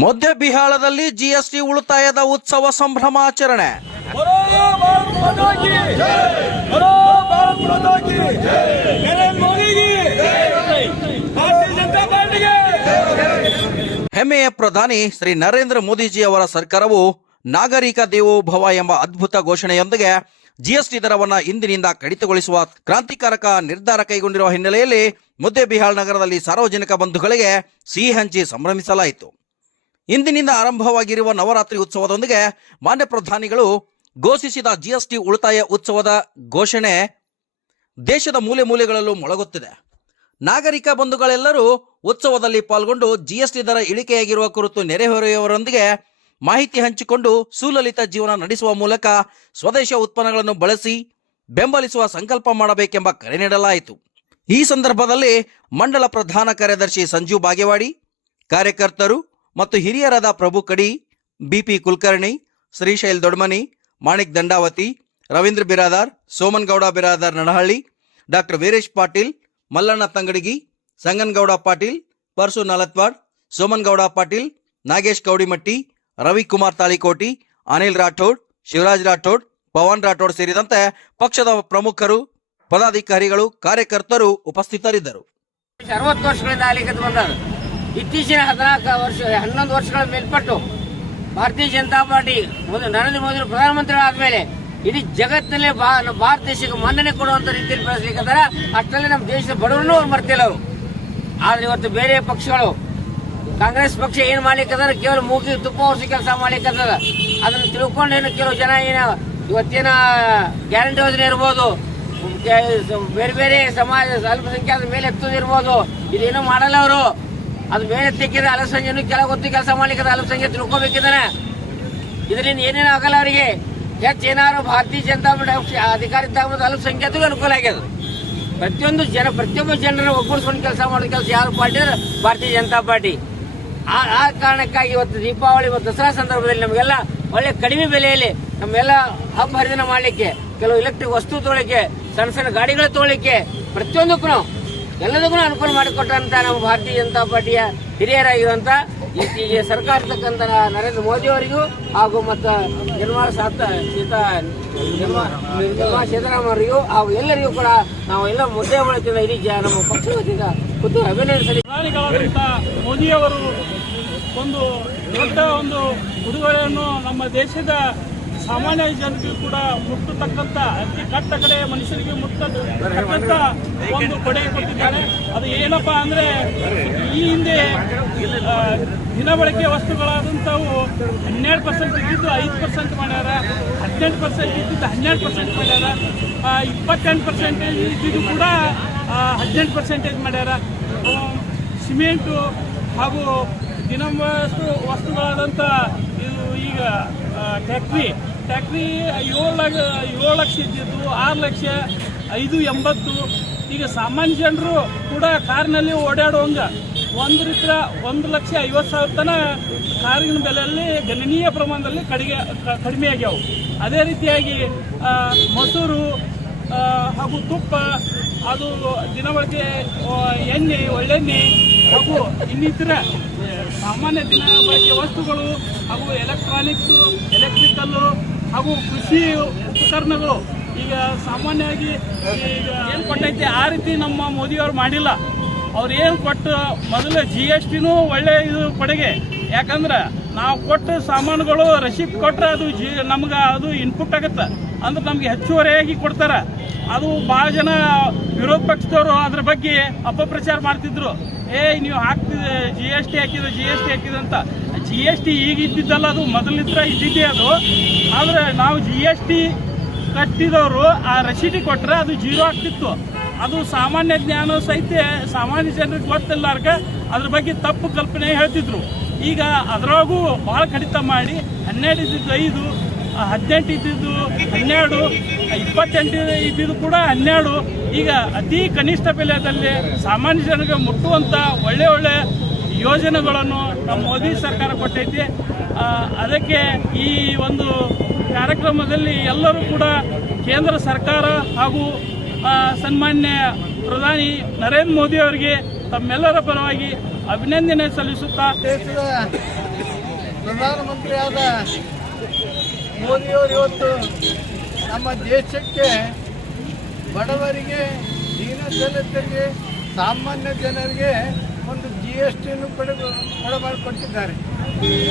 ಮಧ್ಯ ಬಿಹಾಳದಲ್ಲಿ ಜಿಎಸ್ಟಿ ಉಳಿತಾಯದ ಉತ್ಸವ ಸಂಭ್ರಮಾಚರಣೆ. ಹೆಮ್ಮೆಯ ಪ್ರಧಾನಿ ಶ್ರೀ ನರೇಂದ್ರ ಮೋದಿಜಿ ಅವರ ಸರ್ಕಾರವು ನಾಗರಿಕ ದೇವೋಭವ ಎಂಬ ಅದ್ಭುತ ಘೋಷಣೆಯೊಂದಿಗೆ ಜಿಎಸ್ಟಿ ದರವನ್ನು ಇಂದಿನಿಂದ ಕಡಿತಗೊಳಿಸುವ ಕ್ರಾಂತಿಕಾರಕ ನಿರ್ಧಾರ ಕೈಗೊಂಡಿರುವ ಹಿನ್ನೆಲೆಯಲ್ಲಿ ಮುದ್ದೇಬಿಹಾಳ್ ನಗರದಲ್ಲಿ ಸಾರ್ವಜನಿಕ ಬಂಧುಗಳಿಗೆ ಸಿಹಿ ಹಂಚಿ ಸಂಭ್ರಮಿಸಲಾಯಿತು. ಇಂದಿನಿಂದ ಆರಂಭವಾಗಿರುವ ನವರಾತ್ರಿ ಉತ್ಸವದೊಂದಿಗೆ ಮಾನ್ಯ ಪ್ರಧಾನಿಗಳು ಘೋಷಿಸಿದ ಜಿಎಸ್ಟಿ ಉಳಿತಾಯ ಉತ್ಸವದ ಘೋಷಣೆ ದೇಶದ ಮೂಲೆ ಮೂಲೆಗಳಲ್ಲೂ ಮೊಳಗುತ್ತಿದೆ. ನಾಗರಿಕ ಬಂಧುಗಳೆಲ್ಲರೂ ಉತ್ಸವದಲ್ಲಿ ಪಾಲ್ಗೊಂಡು ಜಿಎಸ್ಟಿ ದರ ಇಳಿಕೆಯಾಗಿರುವ ಕುರಿತು ನೆರೆಹೊರೆಯವರೊಂದಿಗೆ ಮಾಹಿತಿ ಹಂಚಿಕೊಂಡು ಸುಲಲಿತ ಜೀವನ ನಡೆಸುವ ಮೂಲಕ ಸ್ವದೇಶ ಉತ್ಪನ್ನಗಳನ್ನು ಬಳಸಿ ಬೆಂಬಲಿಸುವ ಸಂಕಲ್ಪ ಮಾಡಬೇಕೆಂಬ ಕರೆ ನೀಡಲಾಯಿತು. ಈ ಸಂದರ್ಭದಲ್ಲಿ ಮಂಡಲ ಪ್ರಧಾನ ಕಾರ್ಯದರ್ಶಿ ಸಂಜೀವ್ ಬಾಗೇವಾಡಿ, ಕಾರ್ಯಕರ್ತರು ಮತ್ತು ಹಿರಿಯರಾದ Prabhu Kadi, B P Kulkarni, Shrishail Dodmani, Manik Dandavati, Ravindra Biradar, Soman Gowda Biradar Nadahalli, doctor Veeresh Patil, Mallanna Sangan Sanganagowda Patil, Parsu Nalatwad, Soman Gowda Patil, Nagesh Kaudimatti, Ravikumar Talikoti, Anil Rathod, Shivaraj Rathod, Pavan Rathod ಸೇರಿದಂತೆ ಪಕ್ಷದ ಪ್ರಮುಖರು, ಪದಾಧಿಕಾರಿಗಳು, ಕಾರ್ಯಕರ್ತರು ಉಪಸ್ಥಿತರಿದ್ದರು. ಇತ್ತೀಚಿನ ಹದಿನಾಲ್ಕು ವರ್ಷ, ಹನ್ನೊಂದು ವರ್ಷಗಳ ಮೇಲ್ಪಟ್ಟು ಭಾರತೀಯ ಜನತಾ ಪಾರ್ಟಿ ಮೊದಲು ನರೇಂದ್ರ ಮೋದಿ ಪ್ರಧಾನಮಂತ್ರಿಗಳಾದ್ಮೇಲೆ ಇಡೀ ಜಗತ್ತಲ್ಲೇ ಭಾರತ ದೇಶಕ್ಕೆ ಮನ್ನಣೆ ಕೊಡುವಂತ ರೀತಿಯಲ್ಲಿ ಬೆಳೆಸ್ಲಿಕ್ಕಂತಾರ ಅಷ್ಟರಲ್ಲಿ ನಮ್ಮ ದೇಶದ ಬಡವರನ್ನು ಅವ್ರು ಮರ್ತಿಲ್ಲ ಅವರು. ಆದ್ರೆ ಇವತ್ತು ಬೇರೆ ಪಕ್ಷಗಳು, ಕಾಂಗ್ರೆಸ್ ಪಕ್ಷ ಏನ್ ಮಾಡ್ಲಿಕ್ಕಂದ್ರೆ ಕೇವಲ ಮೂಗಿ ತುಪ್ಪ ವರ್ಷ ಕೆಲಸ ಮಾಡ್ಲಿಕ್ಕಂತದ ಅದನ್ನು ತಿಳ್ಕೊಂಡು ಏನು ಕೆಲವು ಜನ ಏನ ಇವತ್ತೇನ ಗ್ಯಾರಂಟಿ ಯೋಜನೆ ಇರ್ಬೋದು, ಬೇರೆ ಬೇರೆ ಸಮಾಜ ಅಲ್ಪಸಂಖ್ಯಾತ ಮೇಲೆ ಎತ್ತೋದಿರ್ಬೋದು ಇದೇನು ಮಾಡಲ್ಲ ಅವರು. ಅದು ಮೇಲೆ ತೆಕ್ಕಿದ್ರೆ ಅಲಸಂಜೆನು ಕೆಲವು ಹೊತ್ತು ಕೆಲಸ ಮಾಡ್ಲಿಕ್ಕೆ ಅಲಸಂಜೆ ತಿಳ್ಕೊಬೇಕಿದ್ದಾನೆ ಇದರಿಂದ ಏನೇನು ಆಗಲ್ಲ ಅವರಿಗೆ. ಹೆಚ್ಚೇನಾದ್ರು ಭಾರತೀಯ ಜನತಾ ಪಕ್ಷ, ಅಧಿಕಾರ ಇದ್ದಾಗ ಅಲ್ಪಸಂಖ್ಯಾತರಿಗೂ ಅನುಕೂಲ ಆಗ್ಯದ. ಪ್ರತಿಯೊಂದು ಜನ, ಪ್ರತಿಯೊಬ್ಬ ಜನರ ಒಗ್ಗೂಡಿಸ್ಕೊಂಡು ಕೆಲಸ ಮಾಡೋ ಕೆಲಸ ಯಾರು ಪಾರ್ಟಿ ಅಂದ್ರೆ ಭಾರತೀಯ ಜನತಾ ಪಾರ್ಟಿ. ಆ ಆ ಕಾರಣಕ್ಕಾಗಿ ಇವತ್ತು ದೀಪಾವಳಿ ಮತ್ತು ದಸರಾ ಸಂದರ್ಭದಲ್ಲಿ ನಮಗೆಲ್ಲ ಒಳ್ಳೆ ಕಡಿಮೆ ಬೆಲೆಯಲ್ಲಿ ನಮ್ಮೆಲ್ಲ ಹಬ್ಬ ಹರಿದಿನ ಮಾಡಲಿಕ್ಕೆ, ಕೆಲವು ಎಲೆಕ್ಟ್ರಿಕ್ ವಸ್ತು ತೊಗೊಳಿಕ್ಕೆ ಸಣ್ಣ ಸಣ್ಣ ಗಾಡಿಗಳು ತೊಗೊಳಿಕ್ಕೆ ಪ್ರತಿಯೊಂದಕ್ಕೂ ಎಲ್ಲದಕ್ಕೂ ಅನುಕೂಲ ಮಾಡಿಕೊಟ್ಟಂತ ನಮ್ಮ ಭಾರತೀಯ ಜನತಾ ಪಾರ್ಟಿಯ ಹಿರಿಯರಾಗಿರುವಂತ ಇತ್ತೀಚೆಗೆ ಸರ್ಕಾರ ಇರ್ತಕ್ಕಂಥ ನರೇಂದ್ರ ಮೋದಿ ಅವರಿಗೂ ಹಾಗೂ ಮತ್ತು ನಿರ್ಮಲಾ ಸಾತ, ಸೀತಾ ನಿರ್ಮಲಾ ಅವರಿಗೂ ಹಾಗೂ ಎಲ್ಲರಿಗೂ ಕೂಡ ನಾವು ಎಲ್ಲ ಮುದ್ದೆ ಬಳಕೆಯಿಂದ ಇಡೀ ನಮ್ಮ ಪಕ್ಷದ ವತಿಯಿಂದ ಅಭಿನಂದನೆ ಸಲ್ಲಿಸ್ತೇವೆ. ಪ್ರಧಾನಿಗಳಾದಂಥ ಮೋದಿಯವರು ಒಂದು ದೊಡ್ಡ ಒಂದು ಉಡುಗೊರೆಯನ್ನು ನಮ್ಮ ದೇಶದ ಸಾಮಾನ್ಯ ಜನರಿಗೂ ಕೂಡ ಮುಟ್ಟತಕ್ಕಂಥ ಅತಿ ಕಟ್ಟ ಕಡೆ ಮನುಷ್ಯರಿಗೆ ಮುಟ್ಟತಕ್ಕಂಥ ಒಂದು ಕೊಡುಗೆ ಕೊಟ್ಟಿದ್ದಾರೆ. ಅದು ಏನಪ್ಪ ಅಂದರೆ ಈ ಹಿಂದೆ ದಿನ ದಿನಬಳಕೆ ವಸ್ತುಗಳಾದಂಥವು ಹನ್ನೆರಡು ಪರ್ಸೆಂಟ್ ಇದ್ದಿದ್ದು ಐದು ಪರ್ಸೆಂಟ್ ಮಾಡ್ಯಾರ, ಹದಿನೆಂಟು ಪರ್ಸೆಂಟ್ ಇದ್ದಿದ್ದು ಹನ್ನೆರಡು ಪರ್ಸೆಂಟ್ ಮಾಡ್ಯಾರ ಇಪ್ಪತ್ತೆಂಟು ಪರ್ಸೆಂಟೇಜ್ ಇದ್ದಿದ್ದು ಕೂಡ ಹದಿನೆಂಟು ಪರ್ಸೆಂಟೇಜ್ ಮಾಡ್ಯಾರ. ಸಿಮೆಂಟು ಹಾಗೂ ದಿನವಸ್ತು ವಸ್ತುಗಳಾದಂಥ ಇದು ಈಗ ಟ್ಯಾಕ್ಟ್ರಿ ಟ್ಯಾಕ್ಟ್ರಿ ಏಳು ಲಕ್ಷ ಏಳು ಲಕ್ಷ ಇದ್ದಿದ್ದು, ಆರು ಲಕ್ಷ, ಐದು ಎಂಬತ್ತು. ಈಗ ಸಾಮಾನ್ಯ ಜನರು ಕೂಡ ಕಾರ್ನಲ್ಲಿ ಓಡಾಡುವಂಗ ಒಂದು ರೀತಿಯ ಒಂದು ಲಕ್ಷ ಐವತ್ತು ಸಾವಿರ ತನ ಕಾರಿನ ಬೆಲೆಯಲ್ಲಿ ಗಣನೀಯ ಪ್ರಮಾಣದಲ್ಲಿ ಕಡಿಗೆ ಕಡಿಮೆ ಆಗ್ಯಾವು. ಅದೇ ರೀತಿಯಾಗಿ ಮೊಸರು ಹಾಗೂ ತುಪ್ಪ, ಅದು ದಿನ ಬಳಕೆ ಎಣ್ಣೆ, ಒಳ್ಳೆಣ್ಣೆ ಹಾಗೂ ಇನ್ನಿತರ ಸಾಮಾನ್ಯ ದಿನ ಬಳಕೆ ವಸ್ತುಗಳು ಹಾಗೂ ಎಲೆಕ್ಟ್ರಾನಿಕ್ಸು ಎಲೆಕ್ಟ್ರಿಕಲ್ಲು ಹಾಗೂ ಕೃಷಿ ಉಪಕರಣಗಳು ಈಗ ಸಾಮಾನ್ಯವಾಗಿ ಈಗ ಏನು ಕೊಟ್ಟೈತೆ? ಆ ರೀತಿ ನಮ್ಮ ಮೋದಿಯವರು ಮಾಡಿಲ್ಲ. ಅವ್ರು ಏನು ಕೊಟ್ಟು ಮೊದಲು ಜಿ ಎಸ್ ಟಿನೂ ಒಳ್ಳೆ ಇದು ಕೊಡುಗೆ. ಯಾಕಂದ್ರೆ ನಾವು ಕೊಟ್ಟ ಸಾಮಾನುಗಳು ರಸೀದ್ ಕೊಟ್ಟರೆ ಅದು ಜಿ, ನಮ್ಗೆ ಅದು ಇನ್ಪುಟ್ ಆಗುತ್ತೆ. ಅಂದ್ರೆ ನಮ್ಗೆ ಹೆಚ್ಚುವರಿಯಾಗಿ ಕೊಡ್ತಾರೆ. ಅದು ಭಾಳ ಜನ ವಿರೋಧ ಪಕ್ಷದವರು ಅದ್ರ ಬಗ್ಗೆ ಅಪಪ್ರಚಾರ ಮಾಡ್ತಿದ್ರು. ಏ ನೀವು ಹಾಕ್ತಿದ ಜಿ ಎಸ್ ಟಿ ಹಾಕಿದ ಜಿ ಎಸ್ ಟಿ ಹಾಕಿದ್ರು ಅಂತ. ಜಿ ಎಸ್ ಟಿ ಈಗ ಇದ್ದಿದ್ದಲ್ಲ ಅದು ಮೊದಲಿದ್ರ ಇದ್ದಿದ್ದೇ ಅದು. ಆದರೆ ನಾವು ಜಿ ಎಸ್ ಟಿ ಕಟ್ಟಿದವರು ಆ ರಸೀದಿ ಕೊಟ್ಟರೆ ಅದು ಜೀರೋ ಆಗ್ತಿತ್ತು. ಅದು ಸಾಮಾನ್ಯ ಜ್ಞಾನ ಸಹಿತ ಸಾಮಾನ್ಯ ಜನರಿಗೆ ಗೊತ್ತಿಲ್ಲಾರ್ಗ ಅದ್ರ ಬಗ್ಗೆ ತಪ್ಪು ಕಲ್ಪನೆ ಹೇಳ್ತಿದ್ರು. ಈಗ ಅದರೊಳಗೂ ಭಾಳ ಕಡಿತ ಮಾಡಿ ಹನ್ನೆರಡು ಐದು ಹದಿನೆಂಟು ಇದ್ದಿದ್ದು ಹನ್ನೆರಡು, ಇಪ್ಪತ್ತೆಂಟು ಇದ್ದಿದ್ದು ಕೂಡ ಹನ್ನೆರಡು. ಈಗ ಅತಿ ಕನಿಷ್ಠ ಬೆಲೆಯಲ್ಲಿ ಸಾಮಾನ್ಯ ಜನರಿಗೆ ಮುಟ್ಟುವಂಥ ಒಳ್ಳೆ ಒಳ್ಳೆ ಯೋಜನೆಗಳನ್ನು ನಮ್ಮ ಮೋದಿ ಸರ್ಕಾರ ಕೊಟ್ಟೈತಿ. ಅದಕ್ಕೆ ಈ ಒಂದು ಕಾರ್ಯಕ್ರಮದಲ್ಲಿ ಎಲ್ಲರೂ ಕೂಡ ಕೇಂದ್ರ ಸರ್ಕಾರ ಹಾಗೂ ಸನ್ಮಾನ್ಯ ಪ್ರಧಾನಿ ನರೇಂದ್ರ ಮೋದಿ ಅವರಿಗೆ ತಮ್ಮೆಲ್ಲರ ಪರವಾಗಿ ಅಭಿನಂದನೆ ಸಲ್ಲಿಸುತ್ತಾ ಪ್ರಧಾನಮಂತ್ರಿಯಾದ ಮೋದಿಯವರು ಇವತ್ತು ನಮ್ಮ ದೇಶಕ್ಕೆ ಬಡವರಿಗೆ ದೀನದಲಿತರಿಗೆ ಸಾಮಾನ್ಯ ಜನರಿಗೆ ಒಂದು ಜಿ ಎಸ್ ಟಿಯನ್ನು ಪಡೆದು ಕೊಟ್ಟಿದ್ದಾರೆ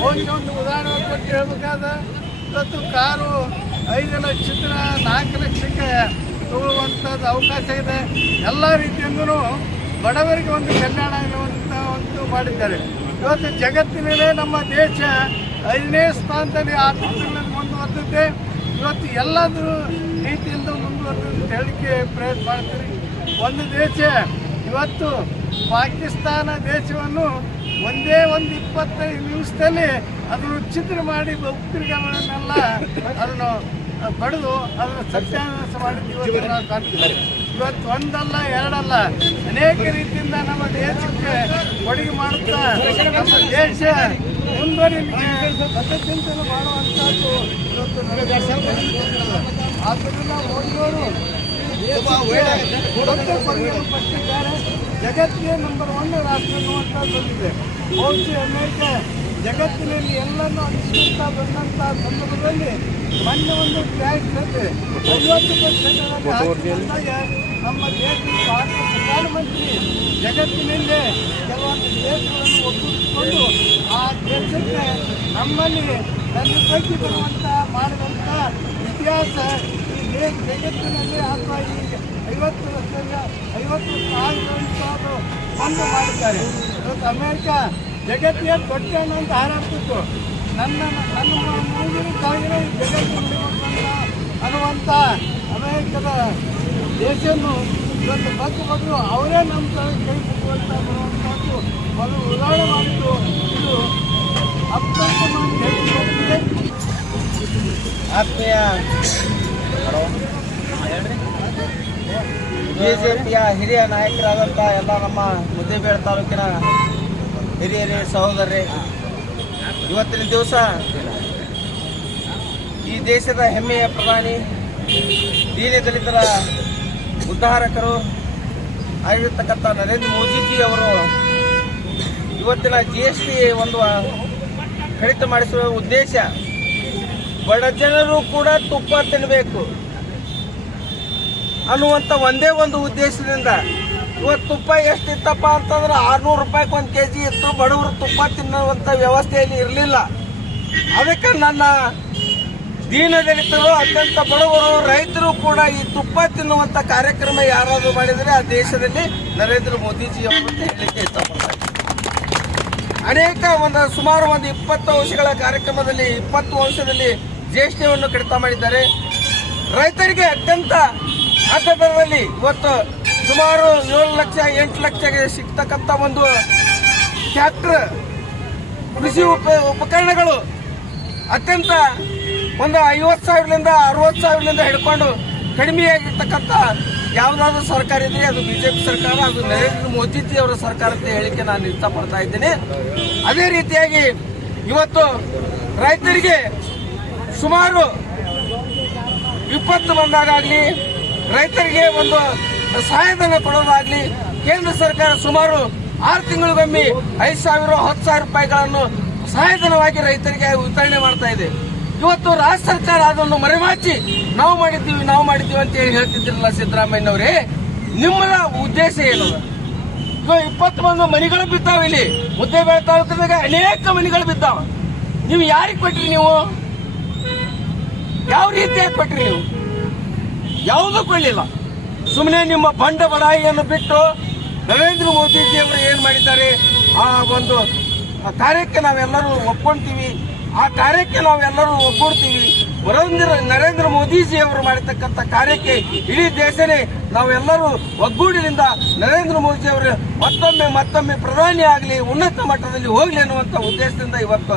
ಒಂದು ಉದಾಹರಣೆ ಕೊಟ್ಟು ಹೇಳಬೇಕಾದ, ಇವತ್ತು ಕಾರು ಐದು ಲಕ್ಷದ ನಾಲ್ಕು ಲಕ್ಷಕ್ಕೆ ತಗೊಳ್ಳುವಂಥದ್ದು ಅವಕಾಶ ಇದೆ. ಎಲ್ಲ ರೀತಿಯಿಂದಲೂ ಬಡವರಿಗೆ ಒಂದು ಕಲ್ಯಾಣ ಅನ್ನುವಂಥ ಒಂದು ಮಾಡಿದ್ದಾರೆ. ಇವತ್ತು ಜಗತ್ತಿನಲ್ಲೇ ನಮ್ಮ ದೇಶ ಐದನೇ ಸ್ಥಾನದಲ್ಲಿ ಆರ್ಥಿಕತೆಯಲ್ಲಿ ಮುಂದುವರೆದಿದೆ ಇವತ್ತು ಎಲ್ಲಾದರೂ ರೀತಿಯಿಂದ ಮುಂದುವರೆದ ಹೇಳಿಕೆ ಪ್ರಯತ್ನ ಮಾಡ್ತೀರಿ. ಒಂದು ದೇಶ, ಇವತ್ತು ಪಾಕಿಸ್ತಾನ ದೇಶವನ್ನು ಒಂದೇ ಒಂದು ಇಪ್ಪತ್ತೈದು ನಿಮಿಷದಲ್ಲಿ ಅದನ್ನು ಚಿತ್ರ ಮಾಡಿ ಉಗ್ರಗಾಮಿಗಳನ್ನೆಲ್ಲ ಅದನ್ನು ಪಡೆದು ಅದನ್ನು ಸತ್ಯಾನಾಶ ಇವತ್ತು ನಾವು ಕಾಣ್ತಿದ್ದೇವೆ ಇವತ್ತು ಒಂದಲ್ಲ, ಎರಡಲ್ಲ, ಅನೇಕ ರೀತಿಯಿಂದ ನಮ್ಮ ದೇಶಕ್ಕೆ ಕೊಡುಗೆ ಮಾಡುತ್ತಾ, ನಮ್ಮ ದೇಶ ಮಾಡುವಂಥದ್ದು ಇವತ್ತು ನಡೆದ ಆದ್ದರಿಂದ ಮೋದಿಯವರು ಪಟ್ಟಿದ್ದಾರೆ ಜಗತ್ತಿಗೆ ನಂಬರ್ ಒನ್ ರಾಷ್ಟ್ರ ಅನ್ನುವಂಥ ಬಂದಿದೆ. ಬಹುಶಃ ಅಮೆರಿಕ ಜಗತ್ತಿನಲ್ಲಿ ಎಲ್ಲನೂ ಅನಿಸ್ಕೊಂತ ಬಂದಂಥ ಸಂದರ್ಭದಲ್ಲಿ ಮೊನ್ನೆ ಒಂದು ಟ್ಯಾಕ್ಸ್ ಇದೆ ಐವತ್ತು ಪರ್ಸೆಂಟ್ ನಮ್ಮ ದೇಶದ ಭಾರತ ಪ್ರಧಾನಮಂತ್ರಿ ಜಗತ್ತಿನಲ್ಲೇ ಕೆಲವೊಂದು ದೇಶಗಳನ್ನು ಒಗ್ಗೂಡಿಸಿಕೊಂಡು ಆ ದೇಶಕ್ಕೆ ನಮ್ಮಲ್ಲಿ ನನ್ನ ಕೈ ಬರುವಂಥ ಮಾಡಿದಂಥ ಇತಿಹಾಸ ಈ ದೇಶ ಜಗತ್ತಿನಲ್ಲಿ ಅಥವಾ ಈ ಐವತ್ತು ವರ್ಷದ ಐವತ್ತು ಸಾವಿರ ಬಂದು ಮಾಡಿದ್ದಾರೆ. ಇವತ್ತು ಅಮೆರಿಕ ಜಗತ್ತಿಗೆ ದೊಡ್ಡ ಅಂತ ಹಾರಾಡ್ತಿತ್ತು ನನ್ನ ನನ್ನ ಮೂಗಿನ ಸಾವಿರ ಈ ಜಗತ್ತು ಅನ್ನುವಂಥ ಅಮೆರಿಕದ ದೇಶವನ್ನು ಇವತ್ತು ಬಂದು ಬಗ್ಗು ಅವರೇ ನಮ್ಮ ಕೈ ಮುಟ್ಟುವಂತ ಬರುವಂಥದ್ದು ಒಂದು ಉದಾಹರಣೆ ಮಾಡಿದ್ದು. ಇದು ಆತ್ಮೀಯ ಬಿಜೆಪಿಯ ಹಿರಿಯ ನಾಯಕರಾದಂಥ ಎಲ್ಲ ನಮ್ಮ ಮುದ್ದೇಬೇಳೆ ತಾಲೂಕಿನ ಹಿರಿಯರೇ, ಸಹೋದರರೇ, ಇವತ್ತಿನ ದಿವಸ ಈ ದೇಶದ ಹೆಮ್ಮೆಯ ಪ್ರಧಾನಿ ದೀನ ದಲಿತರ ಉದ್ಧಾರಕರು ಆಗಿರ್ತಕ್ಕಂಥ ನರೇಂದ್ರ ಮೋದಿಜಿ ಅವರು ಇವತ್ತಿನ ಜಿ ಎಸ್ ಟಿ ಒಂದು ಕಡಿತ ಮಾಡಿಸುವ ಉದ್ದೇಶ, ಬಡ ಜನರು ಕೂಡ ತುಪ್ಪ ತಿನ್ನಬೇಕು ಅನ್ನುವಂಥ ಒಂದೇ ಒಂದು ಉದ್ದೇಶದಿಂದ ಇವತ್ತು ತುಪ್ಪ ಎಷ್ಟಿತ್ತಪ್ಪ ಅಂತಂದ್ರೆ ಆರ್ನೂರು ರೂಪಾಯಿಗೆ ಒಂದು ಕೆ ಜಿ ಇತ್ತು, ಬಡವರು ತುಪ್ಪ ತಿನ್ನುವಂಥ ವ್ಯವಸ್ಥೆಯಲ್ಲಿ ಇರಲಿಲ್ಲ. ಅದಕ್ಕೆ ನನ್ನ ದೀನದಲಿತರು, ಅತ್ಯಂತ ಬಡವರು, ರೈತರು ಕೂಡ ಈ ತುಪ್ಪ ತಿನ್ನುವಂತ ಕಾರ್ಯಕ್ರಮ ಯಾರಾದರೂ ಮಾಡಿದರೆ ಆ ದೇಶದಲ್ಲಿ ನರೇಂದ್ರ ಮೋದಿಜಿ ಅವರು ಅಂತ ಹೇಳಲಿಕ್ಕೆ ಇಷ್ಟಪಡ್ತಾರೆ. ಅನೇಕ ಒಂದು ಸುಮಾರು ಒಂದು ಇಪ್ಪತ್ತು ವರ್ಷಗಳ ಕಾರ್ಯಕ್ರಮದಲ್ಲಿ, ಇಪ್ಪತ್ತು ವರ್ಷದಲ್ಲಿ ಜ್ಯೇಷ್ಠವನ್ನು ಕಡಿತ ಮಾಡಿದ್ದಾರೆ. ರೈತರಿಗೆ ಅತ್ಯಂತ ದರದಲ್ಲಿ ಇವತ್ತು ಸುಮಾರು ಏಳು ಲಕ್ಷ, ಎಂಟು ಲಕ್ಷಗೆ ಸಿಗ್ತಕ್ಕಂಥ ಒಂದು ಟ್ಯಾಕ್ಟರ್ ಕೃಷಿ ಉಪ, ಉಪಕರಣಗಳು ಅತ್ಯಂತ ಒಂದು ಐವತ್ತು ಸಾವಿರದಿಂದ ಅರವತ್ತು ಸಾವಿರದಿಂದ ಹಿಡ್ಕೊಂಡು ಕಡಿಮೆಯಾಗಿರ್ತಕ್ಕಂಥ ಯಾವುದಾದ್ರೂ ಸರ್ಕಾರ ಇದ್ರೆ ಅದು ಬಿಜೆಪಿ ಸರ್ಕಾರ, ಅದು ನರೇಂದ್ರ ಮೋದಿಜಿ ಅವರ ಸರ್ಕಾರ ಅಂತ ಹೇಳಿಕೆ ನಾನು ಇಷ್ಟಪಡ್ತಾ ಇದ್ದೇನೆ. ಅದೇ ರೀತಿಯಾಗಿ ಇವತ್ತು ರೈತರಿಗೆ ಸುಮಾರು ವಿಪತ್ತು ಬಂದಾಗಲಿ ರೈತರಿಗೆ ಒಂದು ಸಹಾಯಧನ ಕೊಡೋದಾಗಲಿ, ಕೇಂದ್ರ ಸರ್ಕಾರ ಸುಮಾರು ಆರು ತಿಂಗಳಿಗೊಮ್ಮೆ ಐದು ಸಾವಿರ, ಹತ್ತು ಸಾವಿರ ರೂಪಾಯಿಗಳನ್ನು ಸಹಾಯಧನವಾಗಿ ರೈತರಿಗೆ ವಿತರಣೆ ಮಾಡ್ತಾ ಇದೆ. ಇವತ್ತು ರಾಜ್ಯ ಸರ್ಕಾರ ಅದನ್ನು ಮರೆಮಾಚಿ ನಾವು ಮಾಡಿದ್ದೀವಿ ನಾವು ಮಾಡಿದ್ದೀವಿ ಅಂತ ಹೇಳಿ ಹೇಳ್ತಿದ್ರಲ್ಲ ಸಿದ್ದರಾಮಯ್ಯನವರೇ, ನಿಮ್ಮದ ಉದ್ದೇಶ ಏನು? ಇವಾಗ ಇಪ್ಪತ್ತೊಂದು ಮನೆಗಳು ಬಿದ್ದಾವೆ ಇಲ್ಲಿ. ಮುದ್ದೇಬೇಳೆ ತಾಲೂಕದಾಗ ಅನೇಕ ಮನೆಗಳು ಬಿದ್ದಾವ. ನೀವು ಯಾರಿಗೆ ಕೊಟ್ರಿ ನೀವು? ಯಾವ ರೀತಿಯಾಗಿ ಕೊಟ್ರಿ ನೀವು? ಯಾವುದೂ ಕೊಡಲಿಲ್ಲ. ಸುಮ್ಮನೆ ನಿಮ್ಮ ಬಂಡ ಬಡಾಯಿಯನ್ನು ಬಿಟ್ಟು ನರೇಂದ್ರ ಮೋದಿಜಿ ಅವರು ಏನ್ ಮಾಡಿದ್ದಾರೆ? ಆ ಒಂದು ಕಾರ್ಯಕ್ಕೆ ನಾವೆಲ್ಲರೂ ಒಪ್ಕೊಂತೀವಿ. ಆ ಕಾರ್ಯಕ್ಕೆ ನಾವೆಲ್ಲರೂ ಒಗ್ಗೂಡ್ತೀವಿ. ನರೇಂದ್ರ ನರೇಂದ್ರ ಮೋದಿಜಿ ಅವರು ಮಾಡಿರ್ತಕ್ಕಂಥ ಕಾರ್ಯಕ್ಕೆ ಇಡೀ ದೇಶನೇ ನಾವೆಲ್ಲರೂ ಒಗ್ಗೂಡಿನಿಂದ ನರೇಂದ್ರ ಮೋದಿ ಅವರು ಮತ್ತೊಮ್ಮೆ ಮತ್ತೊಮ್ಮೆ ಪ್ರಧಾನಿ ಆಗಲಿ, ಉನ್ನತ ಮಟ್ಟದಲ್ಲಿ ಹೋಗಲಿ ಅನ್ನುವಂಥ ಉದ್ದೇಶದಿಂದ ಇವತ್ತು